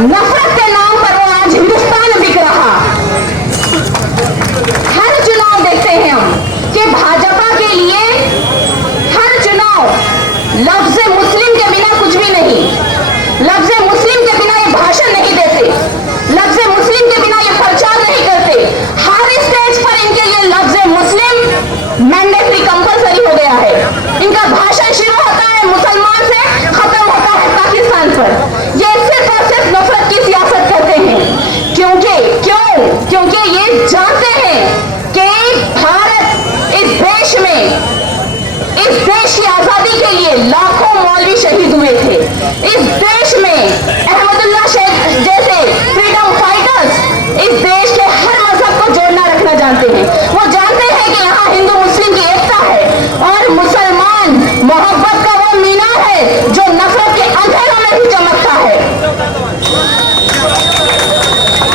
नफरत के नाम पर वो आज हिंदुस्तान बिक रहा। हर चुनाव देखते हैं हम कि भाजपा के लिए हर चुनाव लफ्ज मुस्लिम के बिना कुछ भी नहीं, लफ्ज मुस्लिम के बिना ये भाषण नहीं देते, लफ्ज मुस्लिम के बिना ये प्रचार नहीं करते। हर स्टेज पर इनके लिए लफ्ज मुस्लिम मैंडेटरी कंपलसरी हो गया है। इनका भाषण शुरू होता है मुसलमान से, खत्म होता है पाकिस्तान पर। ये सिर्फ और सिर्फ नफरत की सियासत करते हैं। क्योंकि ये जानते हैं कि भारत इस देश में, इस देश की आजादी के लिए लाखों मौलवी शहीद हुए थे। इस देश में अहमदुल्ला शेख जैसे फ्रीडम फाइटर्स इस देश के हर मजहब को जोड़ना रखना जानते हैं। वो जानते हैं कि यहाँ हिंदू मुस्लिम की एकता है और मुसलमान मोहब्बत का वो मीनार है जो नफरत के अंधेरों में भी चमकता है।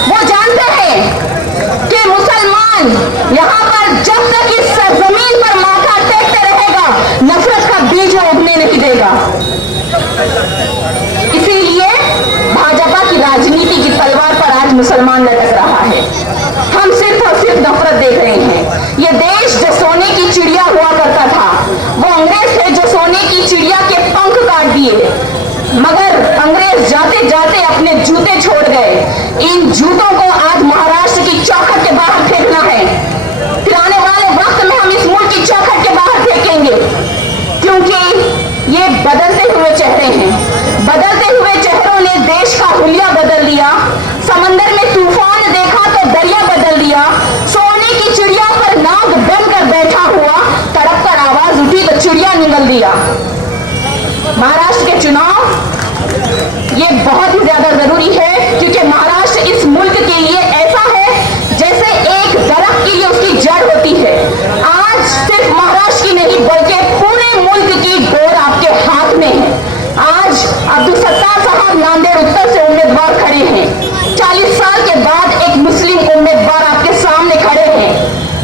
वो जानते हैं कि मुसलमान यहाँ पर जब तक इस सरजमीन पर माथा टेकते रहेगा, नफरत का बीज उगने नहीं देगा। इसीलिए भाजपा की राजनीति की तलवार पर आज मुसलमान लटक रहा है। हम सिर्फ और सिर्फ नफरत देख रहे हैं। ये देश जो सोने की चिड़िया हुआ करता था, वो अंग्रेज थे जो सोने की चिड़िया के पंख काट दिए, मगर अंग्रेज जाते जाते अपने जूते छोड़ गए। इन जूतों को आज महाराष्ट्र की चौखट के बाहर फेंकना है। फिर आने वाले वक्त में हम इस मुल्क की चौखट के बाहर फेंकेंगे, क्योंकि ये बदलते हुए चेहरे हैं। बदलते हुए चेहरों ने देश का हुलिया बदल दिया। समंदर में तूफान देखा तो दरिया बदल दिया। सोने की चिड़िया पर नाक बनकर बैठा हुआ, तड़प कर आवाज उठी तो चिड़िया निगल दिया। महाराष्ट्र के चुनाव ये बहुत ही ज्यादा जरूरी है, क्योंकि महाराष्ट्र इस मुल्क के लिए ऐसा है जैसे एक दरख्त के लिए उसकी जड़ होती है। आज सिर्फ महाराष्ट्र की नहीं बल्कि पूरे मुल्क की डोर आपके हाथ में है। आज अब्दुल सत्तार साहब नांदेड़ उत्तर से उम्मीदवार खड़े हैं। 40 साल के बाद एक मुस्लिम उम्मीदवार आपके सामने खड़े हैं।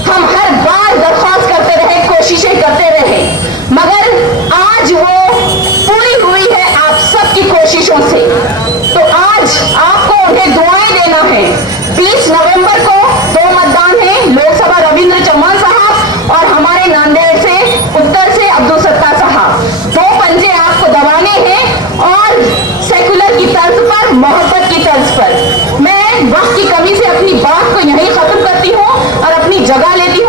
हम हर बार दरख्वास्त करते रहे, कोशिशें करते रहे, मगर आज वो पूरी हुई है आप सबकी कोशिशों से। तो आज आपको उन्हें दुआएं देना है। 20 नवंबर को 2 मतदान है, लोकसभा रविंद्र चौहान साहब और हमारे नांदेड़ से उत्तर से अब्दुल सत्तार साहब। 2 पंजे आपको दबाने हैं और सेकुलर की तर्ज पर, मोहब्बत की तर्ज पर। मैं वक्त की कमी से अपनी बात को यहीं खत्म करती हूँ और अपनी जगह लेती हूँ।